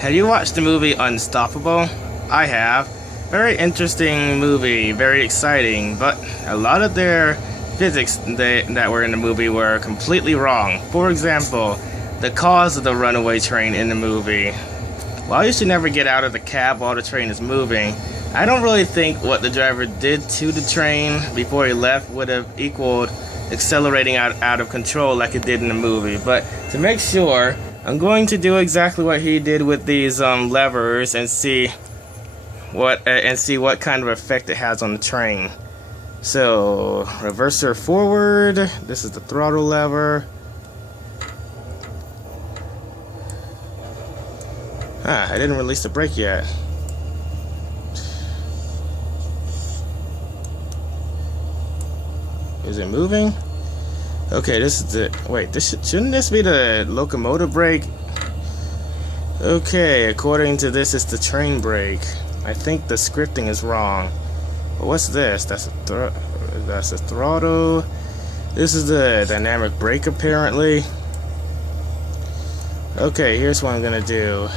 Have you watched the movie Unstoppable? I have. Very interesting movie, very exciting, but a lot of their physics that were in the movie were completely wrong. For example, the cause of the runaway train in the movie. While you should never get out of the cab while the train is moving, I don't really think what the driver did to the train before he left would have equaled accelerating out of control like it did in the movie. But to make sure, I'm going to do exactly what he did with these levers and see what kind of effect it has on the train. So, reverser forward. This is the throttle lever. I didn't release the brake yet. Is it moving? Okay, this is the... Wait, shouldn't this be the locomotive brake? Okay, according to this, it's the train brake. I think the scripting is wrong. But what's this? That's a throttle. This is the dynamic brake, apparently. Okay, here's what I'm gonna do.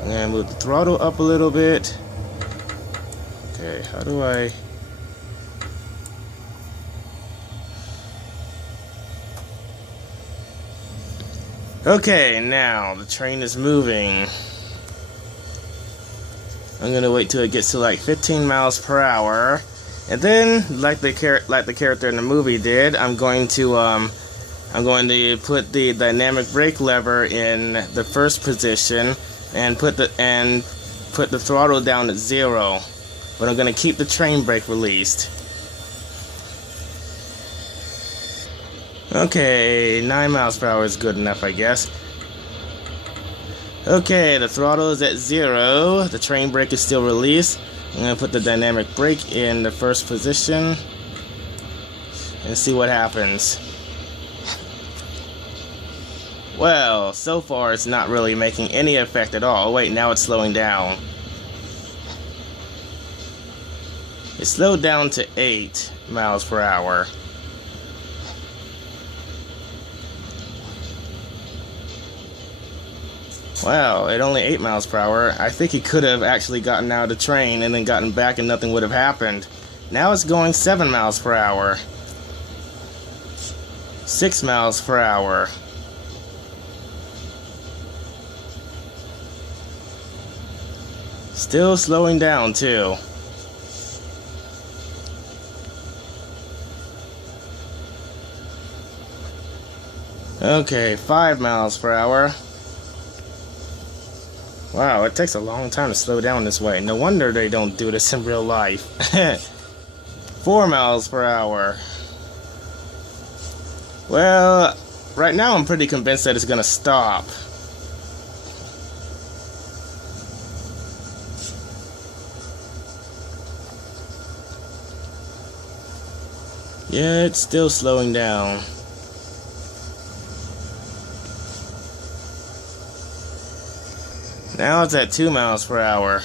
I'm gonna move the throttle up a little bit. Okay, how do I... Okay, now the train is moving. I'm gonna wait till it gets to like 15 miles per hour, and then, like the character in the movie did, I'm going to put the dynamic brake lever in the first position and put the throttle down at 0. But I'm gonna keep the train brake released. Okay, 9 miles per hour is good enough, I guess. Okay, the throttle is at 0. The train brake is still released. I'm going to put the dynamic brake in the first position and see what happens. Well, so far it's not really making any effect at all. Oh, wait, now it's slowing down. It slowed down to 8 miles per hour. Wow, at only 8 miles per hour, I think he could have actually gotten out of the train and then gotten back and nothing would have happened. Now it's going 7 miles per hour. 6 miles per hour. Still slowing down too. Okay, 5 miles per hour. Wow, it takes a long time to slow down this way. No wonder they don't do this in real life. 4 miles per hour. Well, right now I'm pretty convinced that it's gonna stop. Yeah, it's still slowing down. Now it's at 2 miles per hour.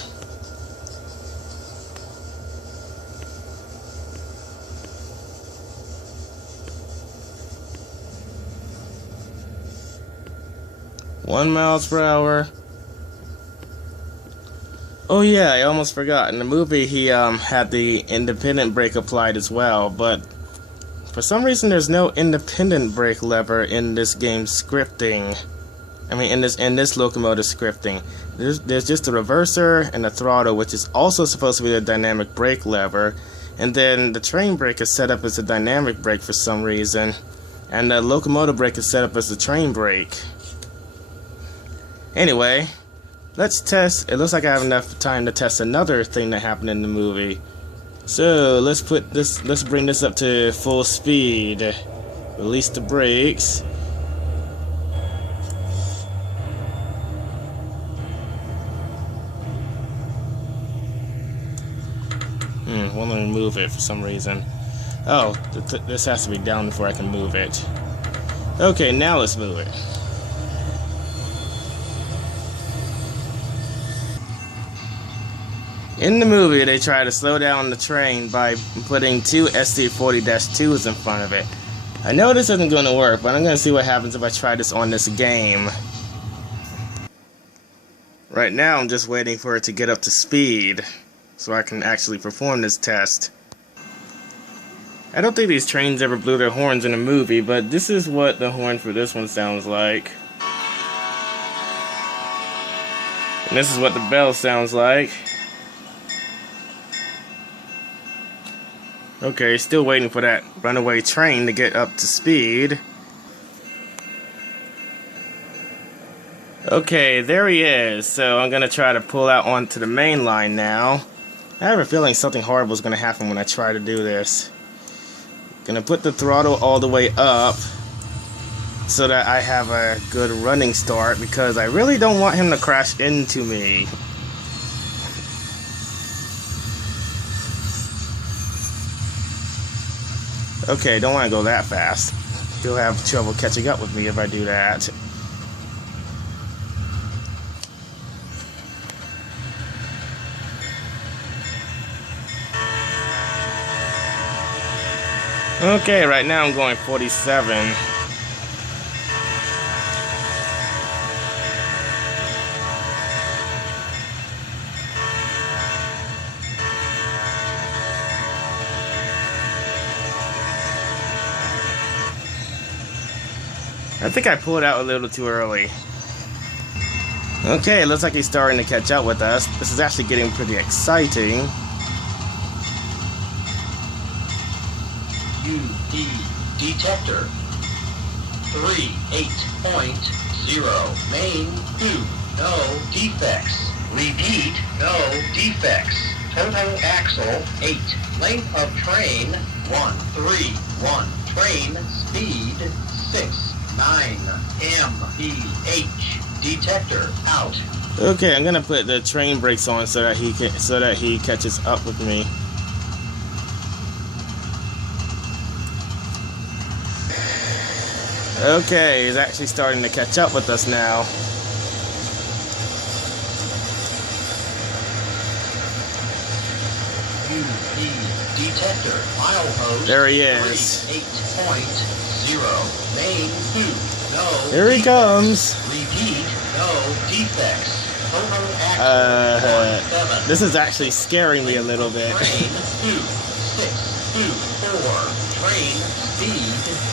One miles per hour. Oh yeah, I almost forgot. In the movie, he had the independent brake applied as well, but for some reason, there's no independent brake lever in this game's scripting. I mean, in this locomotive scripting. There's just a reverser and a throttle, which is also supposed to be the dynamic brake lever, and then the train brake is set up as a dynamic brake for some reason, and the locomotive brake is set up as the train brake. Anyway, let's test. It looks like I have enough time to test another thing that happened in the movie. So let's bring this up to full speed. Release the brakes. Won't let me move it for some reason. Oh, this has to be down before I can move it. Okay, now let's move it. In the movie, they try to slow down the train by putting 2 SD40-2s in front of it. I know this isn't going to work, but I'm going to see what happens if I try this on this game. Right now I'm just waiting for it to get up to speed so I can actually perform this test. I don't think these trains ever blew their horns in a movie, but this is what the horn for this one sounds like. And this is what the bell sounds like. Okay, still waiting for that runaway train to get up to speed. Okay, there he is. So I'm gonna try to pull out onto the main line now. I have a feeling something horrible is gonna happen when I try to do this. Gonna put the throttle all the way up so that I have a good running start, because I really don't want him to crash into me. Okay, don't want to go that fast. He'll have trouble catching up with me if I do that. Okay, right now I'm going 47. I think I pulled out a little too early. Okay, it looks like he's starting to catch up with us. This is actually getting pretty exciting. UD detector 38.0 main 2 no defects. Repeat, no defects. Total axle 8. Length of train 131. Train speed 6.9 mph. Detector out. Okay, I'm gonna put the train brakes on so that he catches up with me. Okay, he's actually starting to catch up with us now. UD detector milepost. There he is. 8.0 main 2 no. Here he comes. Repeat, no defects. Total axle 7. This is actually scaring me a little bit. Train 2624. Train speed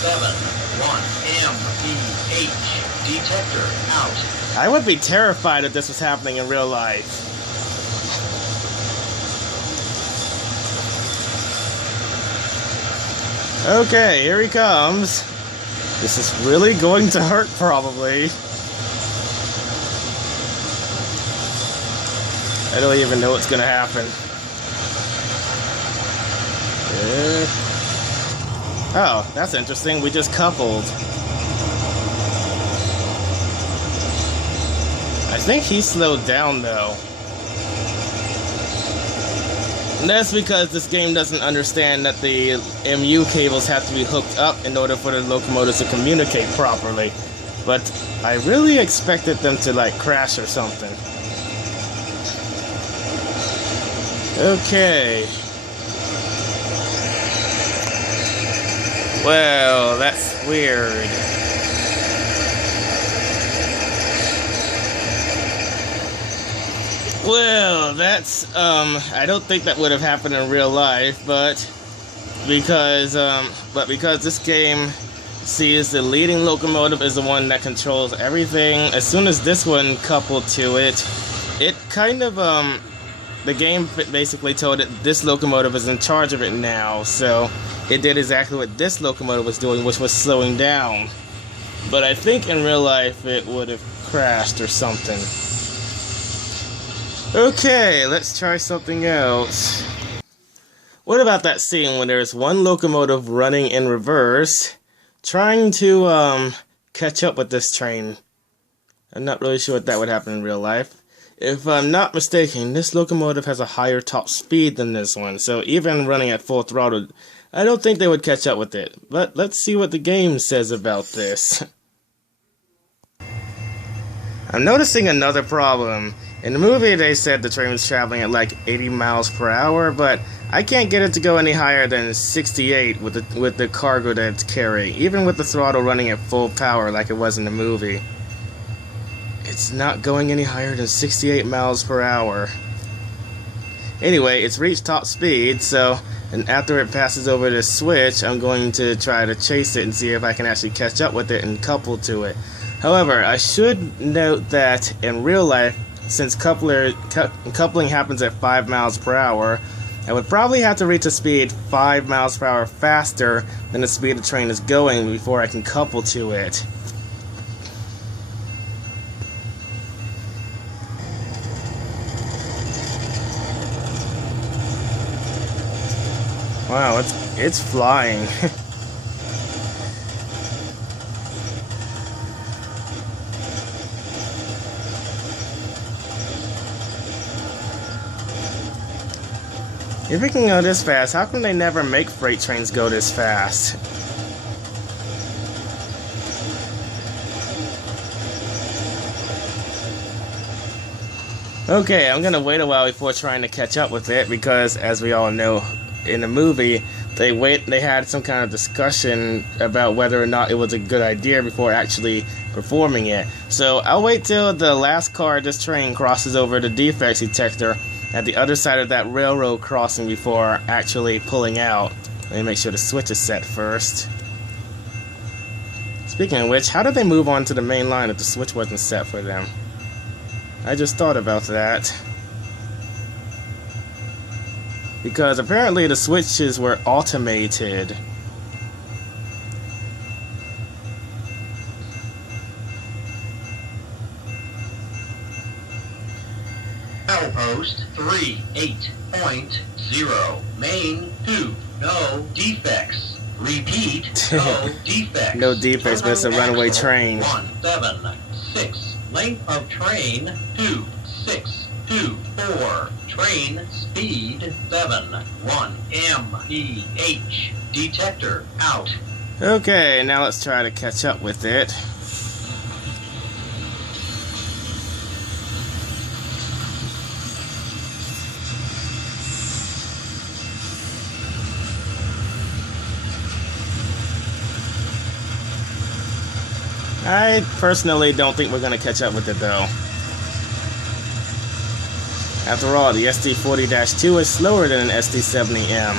7.1 mph. Detector out. I would be terrified if this was happening in real life. Okay, here he comes. This is really going to hurt, probably. I don't even know what's gonna happen. Oh, that's interesting. We just coupled. I think he slowed down, though. And that's because this game doesn't understand that the MU cables have to be hooked up in order for the locomotives to communicate properly. But I really expected them to, like, crash or something. Okay. Well, that's weird. Well, that's, I don't think that would have happened in real life, but because this game sees the leading locomotive is the one that controls everything, as soon as this one coupled to it, it kind of, the game basically told it this locomotive is in charge of it now, so it did exactly what this locomotive was doing, which was slowing down. But I think in real life it would have crashed or something. Okay, let's try something else. What about that scene when there's one locomotive running in reverse, trying to catch up with this train? I'm not really sure what that would happen in real life. If I'm not mistaken, this locomotive has a higher top speed than this one, so even running at full throttle, I don't think they would catch up with it. But let's see what the game says about this. I'm noticing another problem. In the movie, they said the train was traveling at like 80 miles per hour, but I can't get it to go any higher than 68 with the cargo that it's carrying, even with the throttle running at full power like it was in the movie. It's not going any higher than 68 miles per hour. Anyway, it's reached top speed, so and after it passes over this switch, I'm going to try to chase it and see if I can actually catch up with it and couple to it. However, I should note that in real life, since coupling happens at 5 miles per hour, I would probably have to reach a speed 5 miles per hour faster than the speed the train is going before I can couple to it. Wow, it's flying. If it can go this fast, how come they never make freight trains go this fast? Okay, I'm gonna wait a while before trying to catch up with it because, as we all know, in the movie, they had some kind of discussion about whether or not it was a good idea before actually performing it. So I'll wait till the last car of this train crosses over the defects detector at the other side of that railroad crossing before actually pulling out. Let me make sure the switch is set first. Speaking of which, how did they move on to the main line if the switch wasn't set for them? I just thought about that. Because apparently the switches were automated. Post 38.0. Main 2. No defects. Repeat. No defects. No defects, but it's a runaway train. 176. Length of train 2624. Train speed 71 mph. Detector out. Okay, now let's try to catch up with it. I personally don't think we're going to catch up with it though. After all, the SD40-2 is slower than an SD70M.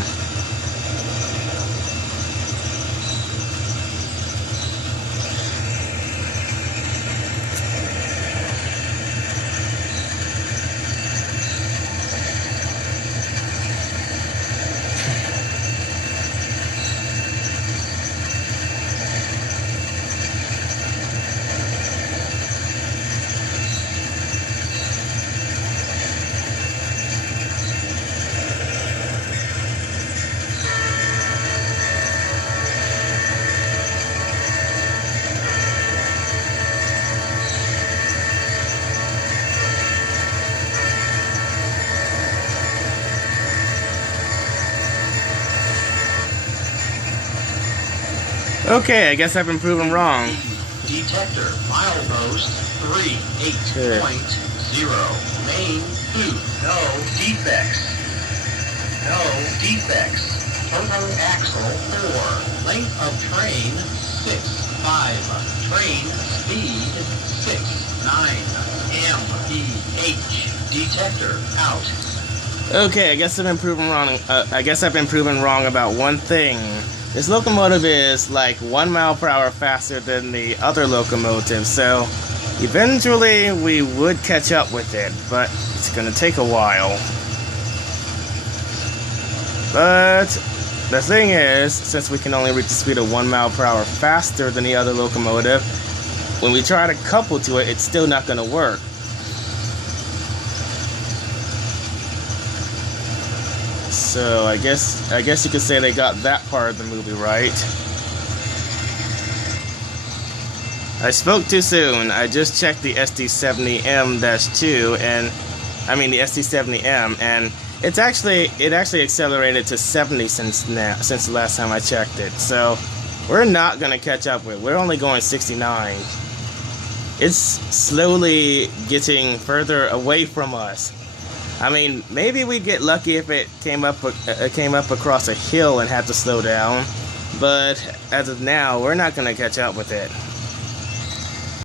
Okay, I guess I've been proven wrong. Detector, milepost 38.0. Main 2. No defects. No defects. Total axle 4. Length of train 6.5. Train speed 6.9 mph. Detector out. Okay, I guess I've been proven wrong. Wrong about one thing. This locomotive is like 1 mile per hour faster than the other locomotive, so eventually we would catch up with it, but it's gonna take a while. But the thing is, since we can only reach the speed of 1 mile per hour faster than the other locomotive, when we try to couple to it, it's still not gonna work. So I guess you could say they got that part of the movie right. I spoke too soon. I just checked the SD70M-2 and the SD70M, and it actually accelerated to 70 since the last time I checked it. So we're not gonna catch up with it. We're only going 69. It's slowly getting further away from us. I mean, maybe we'd get lucky if it came up across a hill and had to slow down, but as of now, we're not going to catch up with it.